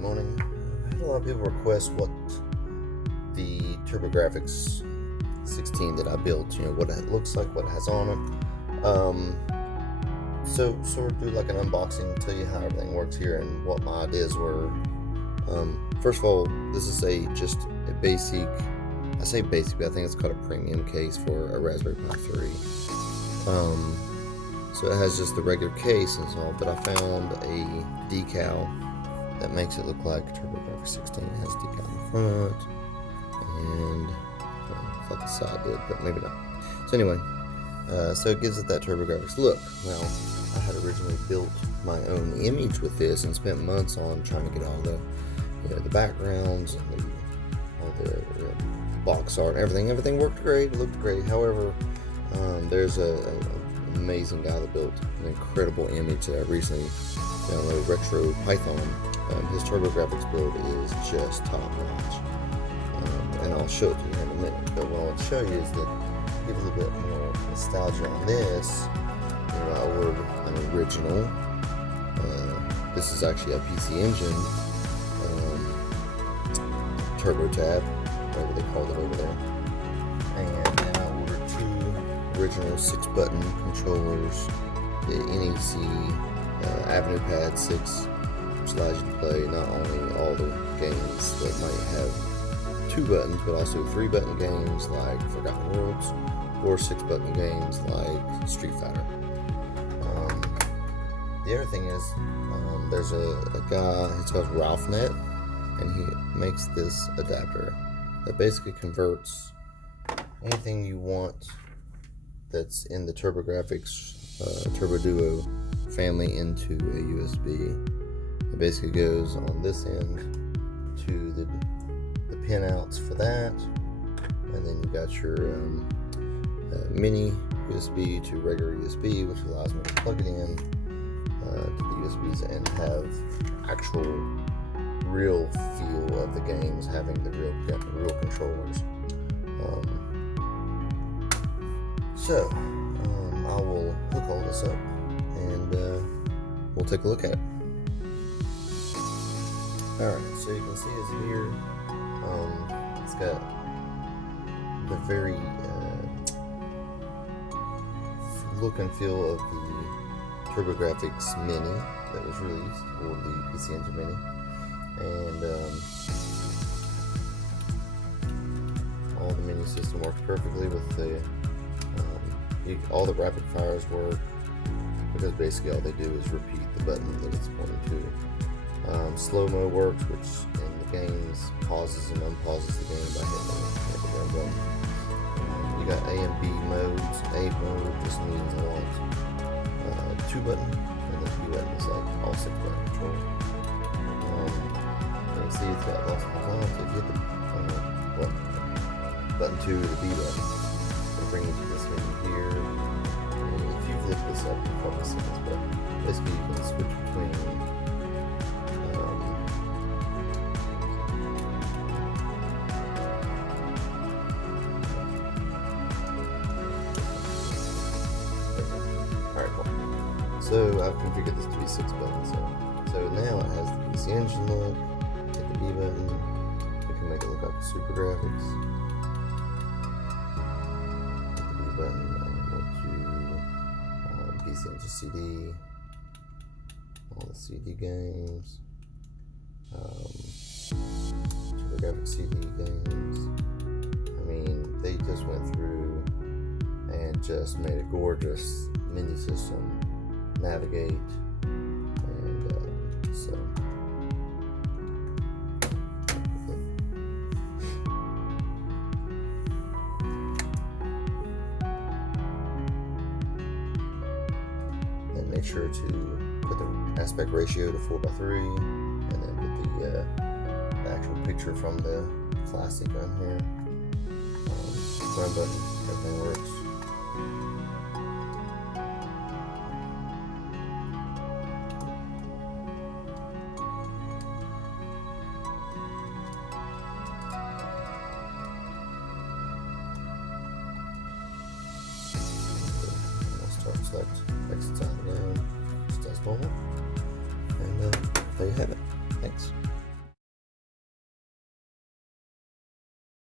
good morning. I had a lot of people request what the TurboGrafx-16 that I built, what it looks like, what it has on it. So sort of do like an unboxing, tell you how everything works here and what my ideas were. First of all, this is just a basic, I say basic, but I think it's called a premium case for a Raspberry Pi 3. So it has just the regular case and all, but I found a decal that makes it look like TurboGrafx-16. It has decal in the front, and I thought the side did, but maybe not. So anyway, so it gives it that TurboGrafx look. Now, I had originally built my own image with this and spent months on trying to get all the, the backgrounds and all the box art, everything. Everything worked great. It looked great. However, there's an amazing guy that built an incredible image that I recently downloaded, RetroPython. His TurboGrafx build is just top notch, and I'll show it to you in a minute. But what I'll show you is that to give a little bit more nostalgia on this, I ordered an original. This is actually a PC Engine TurboTab, whatever they called it over there. And then I ordered two original 6-button controllers, the NEC Avenue Pad 6, which allows you to play not only all the games that might have 2 buttons, but also 3-button games like Forgotten Worlds, or 6-button games like Street Fighter. The other thing is, there's a guy, he's called RalphNet, and he makes this adapter that basically converts anything you want that's in the TurboGrafx Turbo Duo family into a USB. It basically goes on this end to the pinouts for that, and then you got your mini USB to regular USB, which allows me to plug it in to the USBs and have actual real feel of the games, having the real controllers. So I will hook all this up and we'll take a look at it. Alright, so you can see it's here. It's got the very look and feel of the TurboGrafx Mini that was released, or the PC Engine Mini. And all the menu system works perfectly with the all the rapid fires work, because basically all they do is repeat the button that it's pointing to. Slow-mo works, which in the games pauses and unpauses the game by hitting the red button. You got A and B modes. A mode just means I want 2-button, and then B button is like all 6-button control. You can see it's got lots of buttons. If you hit the button 2 or the B button, it'll bring you to this menu here. And if you've looked this up, you've probably seen this, but basically you can switch between Alright, cool. So I've configured this to be 6 buttons. So now it has the PC Engine look. Hit the B button. We can make it look like a SuperGrafx. Hit the B button and go to PC Engine CD. All the CD games. TurboGrafx CD games. I mean, they just went through and just made a gorgeous menu system. Navigate, and so then make sure to put the aspect ratio to 4:3, and then put the actual picture from the classic on here. Run button, everything works. Select exits out again, just as normal, and there you have it. Thanks.